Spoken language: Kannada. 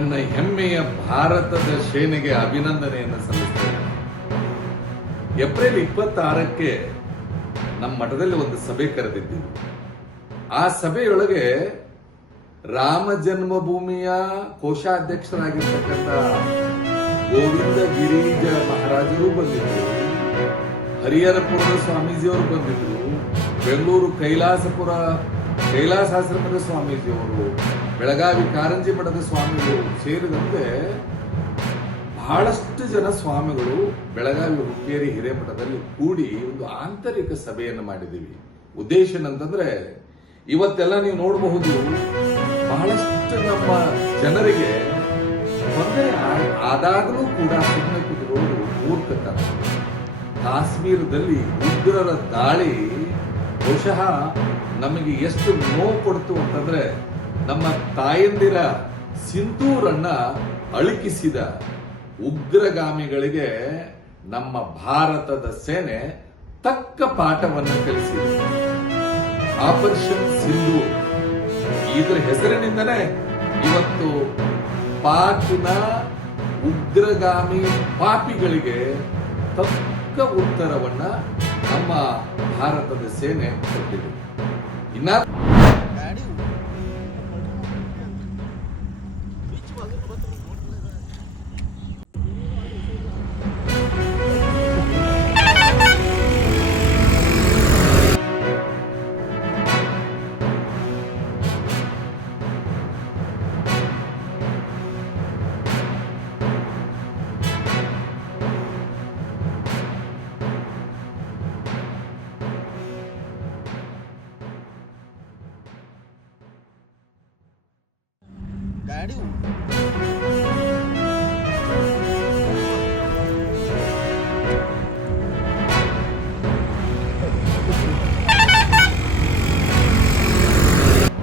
ನನ್ನ ಹೆಮ್ಮೆಯ ಭಾರತದ ಸೇನೆಗೆ ಅಭಿನಂದನೆಯನ್ನು ಸಲ್ಲಿಸ್ತೇನೆ. ಏಪ್ರಿಲ್ 26ಕ್ಕೆ ನಮ್ಮ ಮಠದಲ್ಲಿ ಒಂದು ಸಭೆ ಕರೆದಿದ್ದೀವಿ. ಆ ಸಭೆಯೊಳಗೆ ರಾಮ ಜನ್ಮಭೂಮಿಯ ಕೋಶಾಧ್ಯಕ್ಷರಾಗಿರ್ತಕ್ಕಂಥ ಗೋವಿಂದ ಗಿರಿಜ ಮಹಾರಾಜರು ಬಂದಿದ್ರು, ಹರಿಹರಪುರದ ಸ್ವಾಮೀಜಿಯವರು ಬಂದಿದ್ರು, ಬೆಂಗಳೂರು ಕೈಲಾಸಾಶ್ರಮದ ಸ್ವಾಮೀಜಿಯವರು, ಬೆಳಗಾವಿ ಕಾರಂಜಿ ಮಠದ ಸ್ವಾಮಿಗಳು ಸೇರಿದಂತೆ ಬಹಳಷ್ಟು ಜನ ಸ್ವಾಮಿಗಳು ಬೆಳಗಾವಿ ಹುಕ್ಕೇರಿ ಹಿರೇಮಠದಲ್ಲಿ ಕೂಡಿ ಒಂದು ಆಂತರಿಕ ಸಭೆಯನ್ನು ಮಾಡಿದ್ದೀವಿ. ಉದ್ದೇಶ ಏನಂತಂದ್ರೆ, ಇವತ್ತೆಲ್ಲ ನೀವು ನೋಡಬಹುದು, ಬಹಳಷ್ಟು ನಮ್ಮ ಜನರಿಗೆ ತೊಂದರೆ ಆದಾಗಲೂ ಕೂಡ ಸುಮ್ಮನೆ ಕೂತ್ಕೊಂಡು ಮೂರ್ಖತನ. ಕಾಶ್ಮೀರದಲ್ಲಿ ಉಗ್ರರ ದಾಳಿ ಬಹುಶಃ ನಮಗೆ ಎಷ್ಟು ನೋವು ಕೊಡ್ತು ಅಂತಂದ್ರೆ, ನಮ್ಮ ತಾಯಂದಿರ ಸಿಂಧೂರನ್ನ ಅಳುಕಿಸಿದ ಉಗ್ರಗಾಮಿಗಳಿಗೆ ನಮ್ಮ ಭಾರತದ ಸೇನೆ ತಕ್ಕ ಪಾಠವನ್ನು ಕಲಿಸಿದೆ. ಆಪರೇಷನ್ ಸಿಂಧೂರ್ ಇದರ ಹೆಸರಿನಿಂದನೇ ಇವತ್ತು ಪಾಕಿನ ಉಗ್ರಗಾಮಿ ಪಾಪಿಗಳಿಗೆ ತಕ್ಕ ಉತ್ತರವನ್ನ ನಮ್ಮ ಭಾರತದ ಸೇನೆ ಕೊಟ್ಟಿದೆ. ಇನ್ನ ಗಾಡಿ